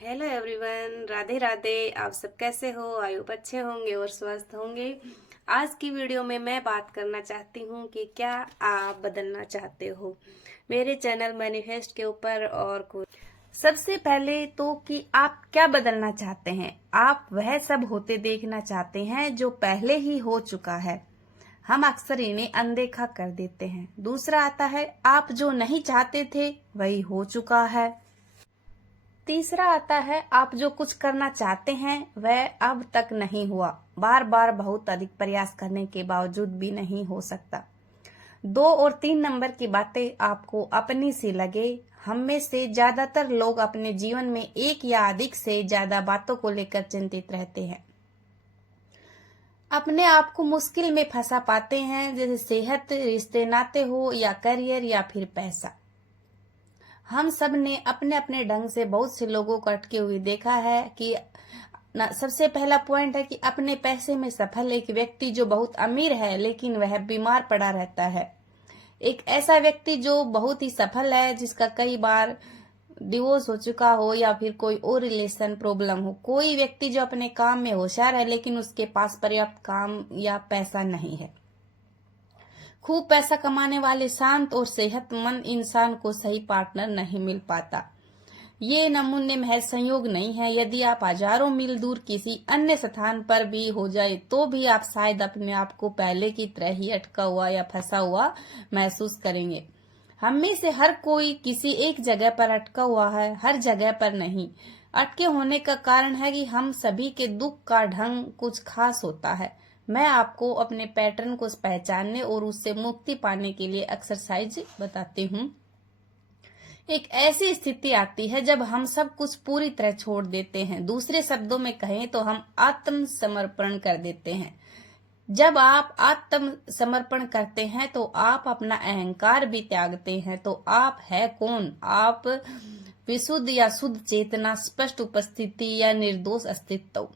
Hello everyone, Radhe Radhe. आप सब कैसे हो? आई होप अच्छे होंगे और स्वस्थ होंगे। आज की वीडियो में मैं बात करना चाहती हूँ कि क्या आप बदलना चाहते हो मेरे चैनल मैनिफेस्ट के ऊपर। और कुछ सबसे पहले तो कि आप क्या बदलना चाहते हैं। आप वह सब होते देखना चाहते हैं जो पहले ही हो चुका है। हम अक्सर इन्हें अनदेखा कर देते हैं। दूसरा आता है आप जो नहीं चाहते थे वही हो चुका है। तीसरा आता है आप जो कुछ करना चाहते हैं वह अब तक नहीं हुआ, बार बार बहुत अधिक प्रयास करने के बावजूद भी नहीं हो सकता। 2 और 3 नंबर की बातें आपको अपनी सी लगे। हम में से ज्यादातर लोग अपने जीवन में एक या अधिक से ज्यादा बातों को लेकर चिंतित रहते हैं। अपने आप को मुश्किल में फंसा पाते हैं, जैसे सेहत, रिश्ते नाते हो या करियर या फिर पैसा। हम सब ने अपने अपने ढंग से बहुत से लोगों को अटके हुए देखा है कि सबसे पहला पॉइंट है कि अपने पैसे में सफल एक व्यक्ति जो बहुत अमीर है लेकिन वह बीमार पड़ा रहता है। एक ऐसा व्यक्ति जो बहुत ही सफल है जिसका कई बार डिवोर्स हो चुका हो या फिर कोई और रिलेशन प्रॉब्लम हो। कोई व्यक्ति जो अपने काम में होशियार है लेकिन उसके पास पर्याप्त काम या पैसा नहीं है। खूब पैसा कमाने वाले शांत और सेहतमंद इंसान को सही पार्टनर नहीं मिल पाता। ये नमूने महज संयोग नहीं है। यदि आप हजारों मील दूर किसी अन्य स्थान पर भी हो जाए तो भी आप शायद अपने आप को पहले की तरह ही अटका हुआ या फंसा हुआ महसूस करेंगे। हम में से हर कोई किसी एक जगह पर अटका हुआ है, हर जगह पर नहीं। अटके होने का कारण है कि हम सभी के दुख का ढंग कुछ खास होता है। मैं आपको अपने पैटर्न को पहचानने और उससे मुक्ति पाने के लिए एक्सरसाइज बताती हूँ। एक ऐसी स्थिति आती है जब हम सब कुछ पूरी तरह छोड़ देते हैं। दूसरे शब्दों में कहें तो हम आत्मसमर्पण कर देते हैं। जब आप आत्मसमर्पण करते हैं तो आप अपना अहंकार भी त्यागते हैं। तो आप है कौन? आप विशुद्ध या शुद्ध चेतना, स्पष्ट उपस्थिति या निर्दोष अस्तित्व।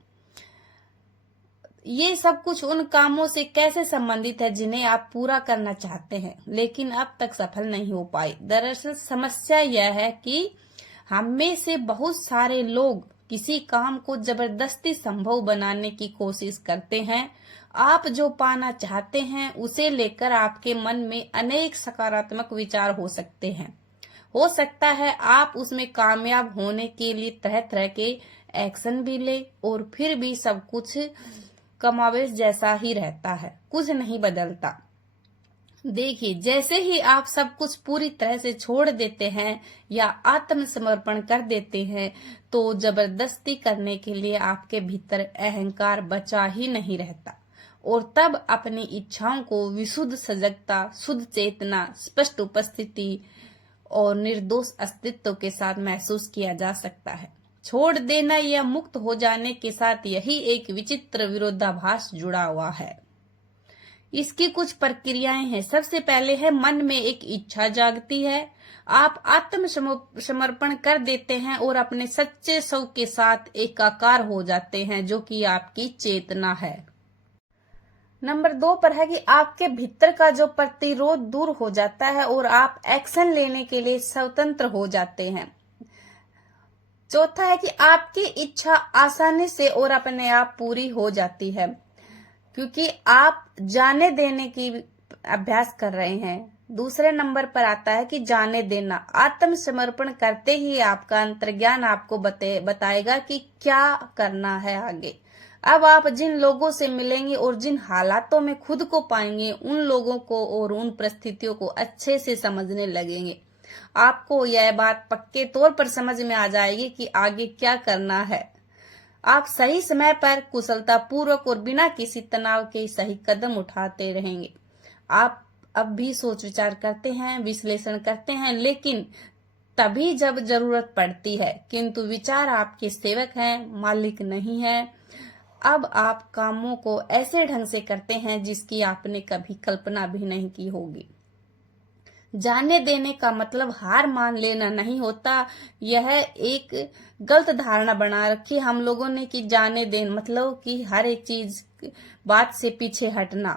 ये सब कुछ उन कामों से कैसे संबंधित है जिन्हें आप पूरा करना चाहते हैं लेकिन अब तक सफल नहीं हो पाए। दरअसल समस्या यह है कि हम में से बहुत सारे लोग किसी काम को जबरदस्ती संभव बनाने की कोशिश करते हैं। आप जो पाना चाहते हैं उसे लेकर आपके मन में अनेक सकारात्मक विचार हो सकते हैं। हो सकता है आप उसमें कामयाब होने के लिए तरह तरह के एक्शन भी ले और फिर भी सब कुछ कमावेश जैसा ही रहता है, कुछ नहीं बदलता। देखिए, जैसे ही आप सब कुछ पूरी तरह से छोड़ देते हैं या आत्मसमर्पण कर देते हैं तो जबरदस्ती करने के लिए आपके भीतर अहंकार बचा ही नहीं रहता। और तब अपनी इच्छाओं को विशुद्ध सजगता, शुद्ध चेतना, स्पष्ट उपस्थिति और निर्दोष अस्तित्व के साथ महसूस किया जा सकता है। छोड़ देना या मुक्त हो जाने के साथ यही एक विचित्र विरोधाभास जुड़ा हुआ है। इसकी कुछ प्रक्रियाएं हैं। सबसे पहले है मन में एक इच्छा जागती है। आप आत्मसमर्पण कर देते हैं और अपने सच्चे स्व के साथ एकाकार हो जाते हैं जो कि आपकी चेतना है। नंबर 2 पर है कि आपके भीतर का जो प्रतिरोध दूर हो जाता है और आप एक्शन लेने के लिए स्वतंत्र हो जाते हैं। चौथा है कि आपकी इच्छा आसानी से और अपने आप पूरी हो जाती है क्योंकि आप जाने देने की अभ्यास कर रहे हैं। दूसरे नंबर पर आता है कि जाने देना। आत्मसमर्पण करते ही आपका अंतर्ज्ञान आपको बताएगा कि क्या करना है आगे। अब आप जिन लोगों से मिलेंगे और जिन हालातों में खुद को पाएंगे उन लोगों को और उन परिस्थितियों को अच्छे से समझने लगेंगे। आपको यह बात पक्के तौर पर समझ में आ जाएगी कि आगे क्या करना है। आप सही समय पर कुशलता पूर्वक और बिना किसी तनाव के सही कदम उठाते रहेंगे। आप अब भी सोच विचार करते हैं, विश्लेषण करते हैं, लेकिन तभी जब जरूरत पड़ती है, किंतु विचार आपके सेवक हैं, मालिक नहीं है। अब आप कामों को ऐसे ढंग से करते हैं जिसकी आपने कभी कल्पना भी नहीं की होगी। जाने देने का मतलब हार मान लेना नहीं होता। यह एक गलत धारणा बना रखी हम लोगों ने कि जाने देना मतलब कि हर एक चीज बात से पीछे हटना।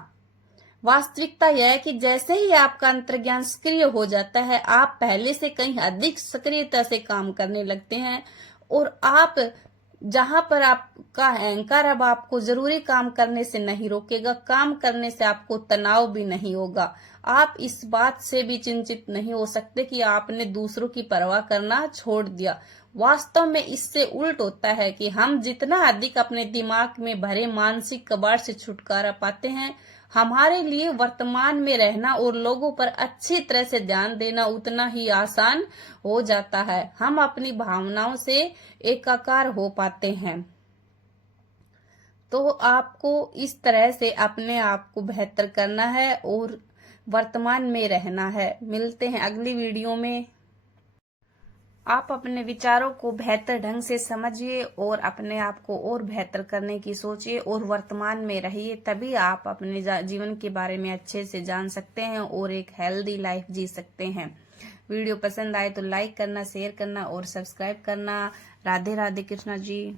वास्तविकता यह है कि जैसे ही आपका अंतर्ज्ञान सक्रिय हो जाता है आप पहले से कहीं अधिक सक्रियता से काम करने लगते हैं और आप जहां पर आपका अहंकार अब आपको जरूरी काम करने से नहीं रोकेगा, काम करने से आपको तनाव भी नहीं होगा। आप इस बात से भी चिंतित नहीं हो सकते कि आपने दूसरों की परवाह करना छोड़ दिया। वास्तव में इससे उल्ट होता है कि हम जितना अधिक अपने दिमाग में भरे मानसिक कबाड़ से छुटकारा पाते हैं, हमारे लिए वर्तमान में रहना और लोगों पर अच्छी तरह से ध्यान देना उतना ही आसान हो जाता है। हम अपनी भावनाओं से एकाकार हो पाते हैं। तो आपको इस तरह से अपने आप को बेहतर करना है और वर्तमान में रहना है। मिलते हैं अगली वीडियो में। आप अपने विचारों को बेहतर ढंग से समझिए और अपने आप को और बेहतर करने की सोचिए और वर्तमान में रहिए, तभी आप अपने जीवन के बारे में अच्छे से जान सकते हैं और एक हेल्दी लाइफ जी सकते हैं। वीडियो पसंद आए तो लाइक करना, शेयर करना और सब्सक्राइब करना। राधे राधे कृष्णा जी।